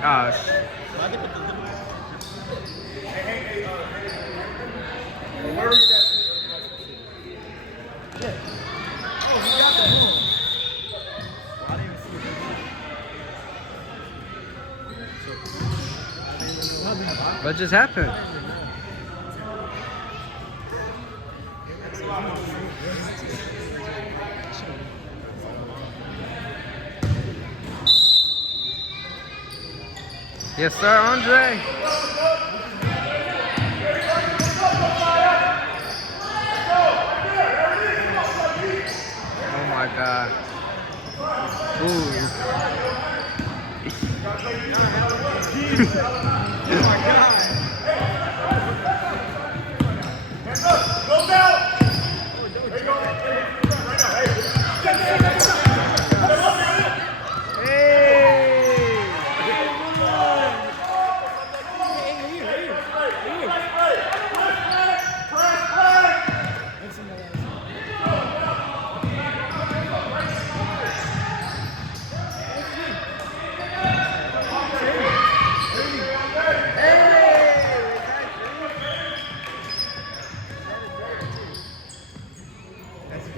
Gosh. What just happened? Yes, sir, Andre. Oh my God. Ooh. Oh my God. Go down. There you go.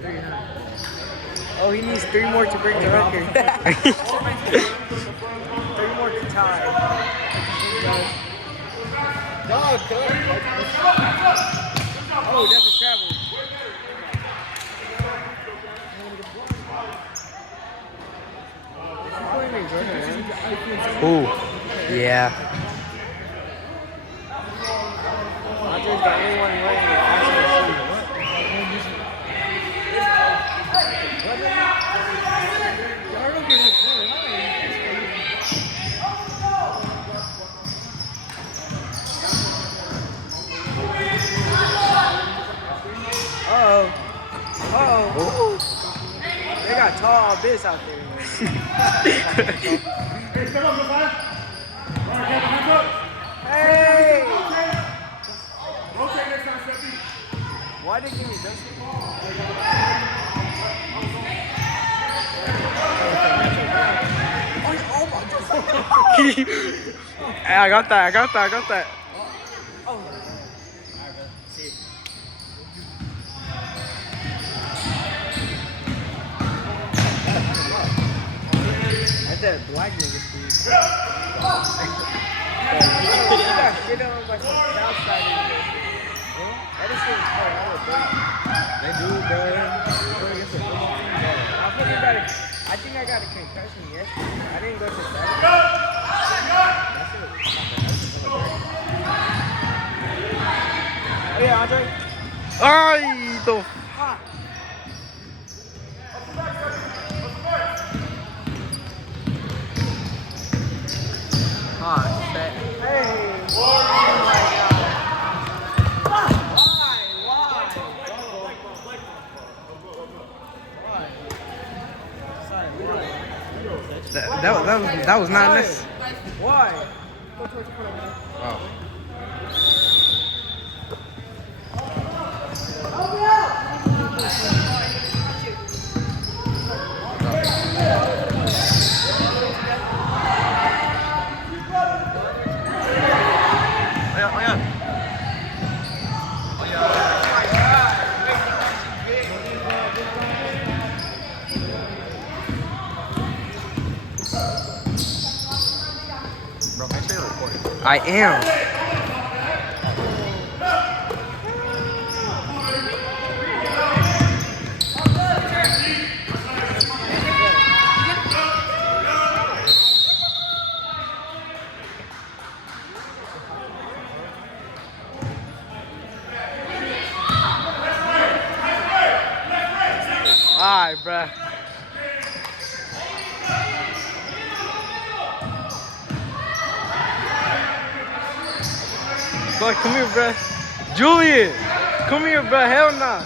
Right now. Oh, he needs 3 more to break the record. 3 more to tie. Dog, oh, that's a travel. Ooh. Yeah. Andre's the only one running. Uh-oh. They got tall bits out there. Hey! Why did they give me this? Hey, I got that. That's that black nigga speed. You got shit on by some south side of the that is shit is They do, bro. I think I got a concussion yesterday. I didn't go to Saturday. Oh yeah, Andre. Ay, the fuck. Ah, shit. Hey. That was not this. Why? Oh. Bro, make sure you're recording. I am. Alright, bruh. Bro, come here, bruh. Julian, come here, bruh. Hell nah.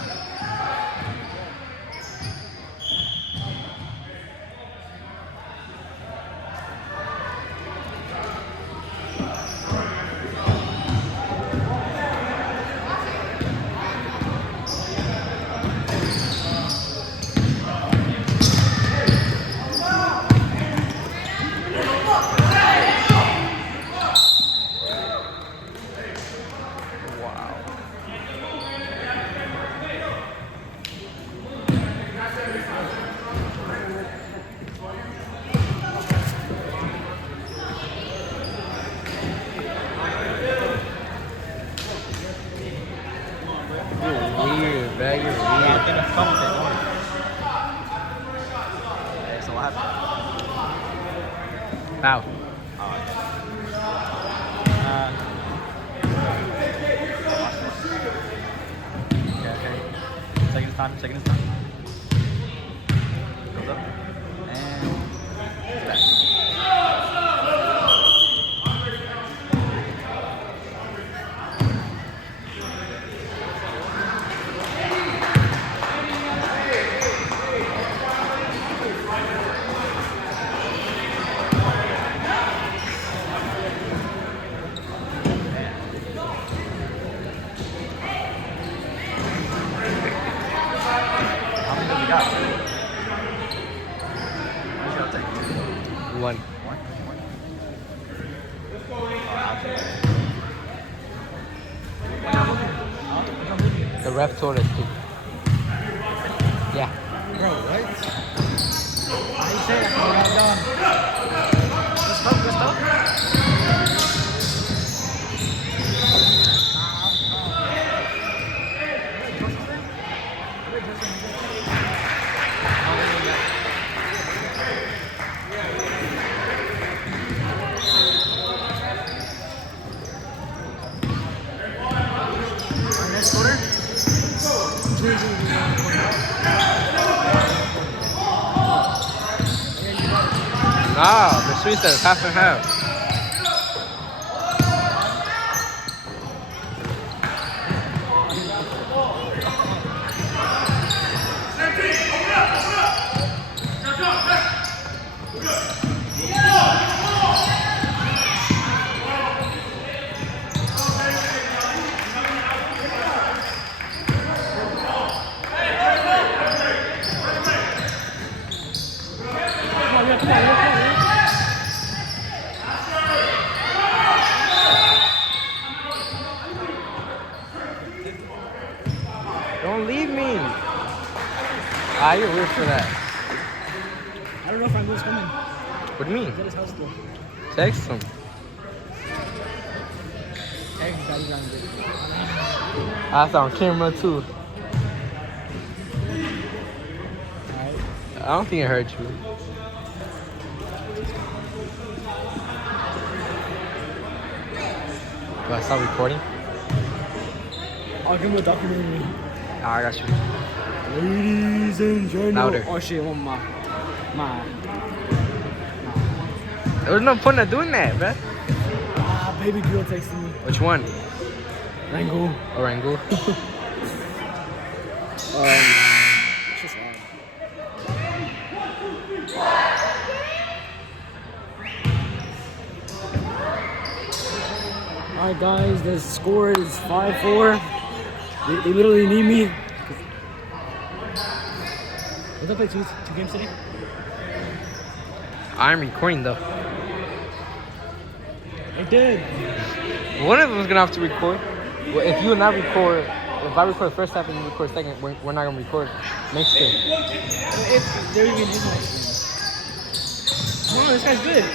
Foul. Okay. Second is time. Goes up. And it's back. How many do we got? What's your take? One. One? The ref told us to. Yeah. Bro, what? How you say that? Let's go. Next quarter? Nah, the sweet says half and half. Don't leave me. Ah, you're weird for that. I don't know if Rangoon's coming. What do you mean? He's at his house though. Text him. Hey, Daddy Rangoon. That's on camera too. Alright. I don't think it hurt you. Do I stop recording? I'll give him a documentary. Ah, I got you. Ladies and gentlemen. Louder. Oh shit, one more. There's no point in doing that, bruh. Ah, baby girl texting me. Which one? Rangoon. Orango. It's just loud. Alright guys, the score is 5-4. They literally need me. Did I play two games today? I'm recording though. I did. One of them's gonna have to record. Well, if you and I record, if I record the first half and you record the second, we're not gonna record next game. If they're even in next game. Come on, this guy's good.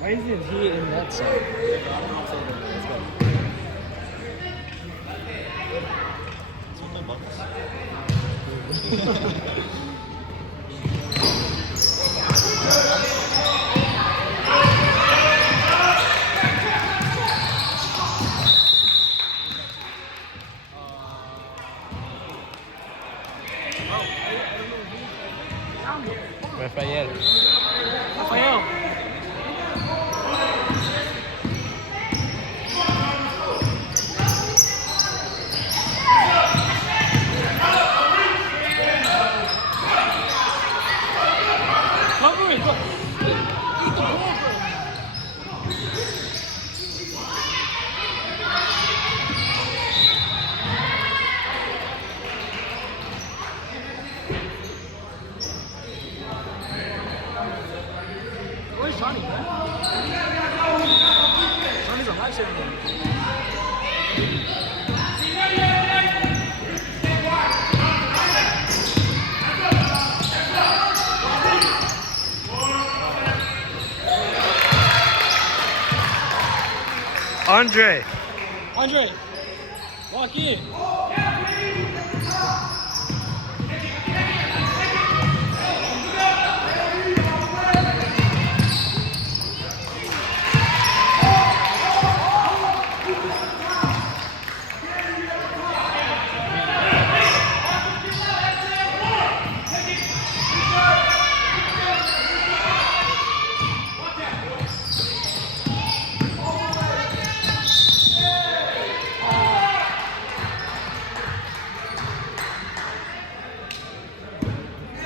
Why isn't he in that side? Let's go. Rafael. Rafael. Cover it, look. Where's Johnny, man? Johnny's a hot shit, man. Andre. Andre, walk in.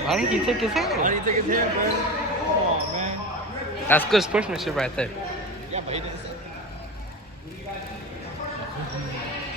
Why didn't he take his Why hand? did he take his hand, bro? Come on, man. That's good sportsmanship right there. Yeah, but he didn't say